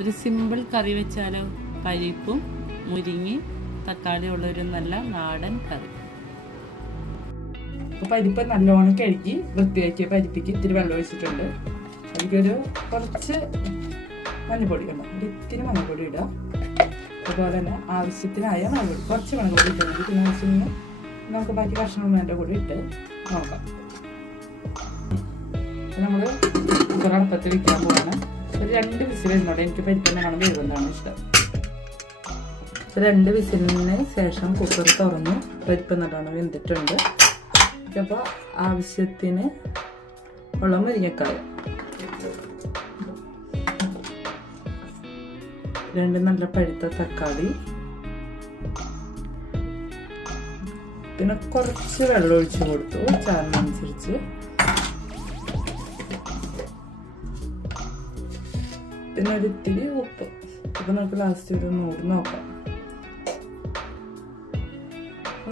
ഒരു സിമ്പിൾ കറി വെച്ചാലോ, പരിപ്പും മുരിങ്ങി തക്കാളി ഉള്ളൊരു നല്ല നാടൻ കറി. പരിപ്പ് നല്ലോണം കഴുകി വൃത്തിയാക്കിയ പരിപ്പിക്ക് ഇത്തിരി വെള്ളം ഒഴിച്ചിട്ടുണ്ട്. അതിക്കൊരു കുറച്ച് മഞ്ഞൾപ്പൊടി ഇടണം, ഇത്തിരി മഞ്ഞൾപ്പൊടി ഇടുക. അതുപോലെ തന്നെ ആവശ്യത്തിനായ മുളക് കുറച്ച് മഞ്ഞൾപ്പൊടി ഇട്ടാൽ മതി. പിന്നെ ആവശ്യത്തിന് നമുക്ക് ബാക്കി കഷ്ണം അതിൻ്റെ കൂടി ഇട്ട് നോക്കാം. നമ്മൾ കുക്കർ അടുപ്പത്ത് വയ്ക്കാൻ പോവാണ്. ഒരു 2 വിസിൽ വരുന്നോടെ എനിക്ക് പരിപ്പ് വേവുന്നതാണ് ഇഷ്ടം. 2 വിസിലിന് ശേഷം കുക്കർ തുറന്നു പരിപ്പ് നല്ലോണം വെന്തിട്ടുണ്ട്. അപ്പോൾ ആവശ്യത്തിന് ഉള്ള മുരിങ്ങക്കായ, 2 നല്ല പഴുത്ത തക്കാളി, പിന്നെ കുറച്ച് വെള്ളം ഒഴിച്ച് കൊടുത്തു ചാറിനനുസരിച്ച്. പിന്നെ ഒരു ഇത്തിരി ഉപ്പ്. ഇപ്പൊ നമുക്ക് ലാസ്റ്റ് ഒരു മൂടി നോക്കാം.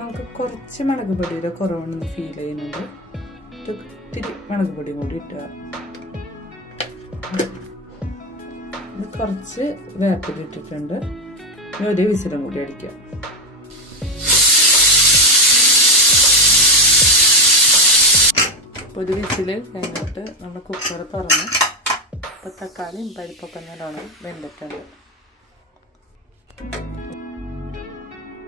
നമുക്ക് കുറച്ച് മുളക് പൊടിയുടെ കുറവാണെന്ന് ഫീൽ ചെയ്യുന്നുണ്ട്. ഇത്തിരി മുളക് പൊടിയും കൂടി ഇട്ടുക. കുറച്ച് വേപ്പില ഇട്ടിട്ടുണ്ട്. ഇനി ഒരു വിസിലും കൂടി അടിക്കാം. ഒരു വിസിൽ കഴിഞ്ഞിട്ട് നമ്മൾ കുക്കർ തുറന്ന് ഇപ്പൊ തക്കാളിയും പരിപ്പൊക്കെ നല്ലോണം വെന്തിട്ടുണ്ട്.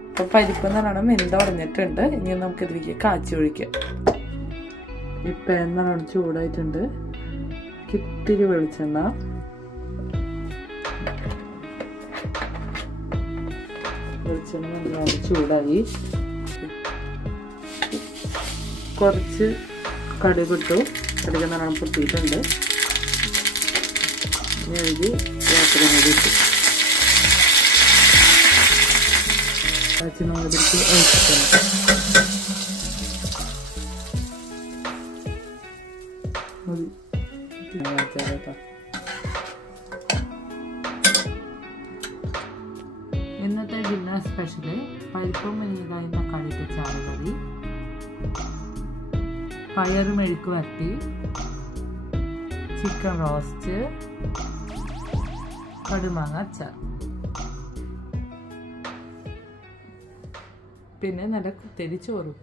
ഇപ്പൊ പരിപ്പ് നല്ലോണം വെന്തുടഞ്ഞിട്ടുണ്ട്. ഇനി നമുക്ക് ഇതിലേക്ക് കാച്ചി ഒഴിക്കാം. ഈ പാൻ നല്ലോണം ചൂടായിട്ടുണ്ട്. ഇത്തിരി വെളിച്ചെണ്ണ, നല്ലോണം ചൂടായി. കുറച്ച് കടുക് ഇട്ടു. കടുക് നല്ലോണം പൊട്ടിയിട്ടുണ്ട്. എഴുതി വേപ്പില കൂടി ഇട്ടു. പച്ചമുളകിലേക്ക് ഒഴിച്ചിട്ടുണ്ട്. ഇന്നത്തെ ഡിന്നർ സ്പെഷ്യല് പരിപ്പും മുരിങ്ങക്കായും തക്കാളി ചാറ് കറി, പയറ് മെഴുക്ക് വരട്ടി, ചിക്കൻ റോസ്റ്റ്, കടുമാങ്ങ അച്ചാർ, പിന്നെ നല്ല കുത്തരി ചോറും.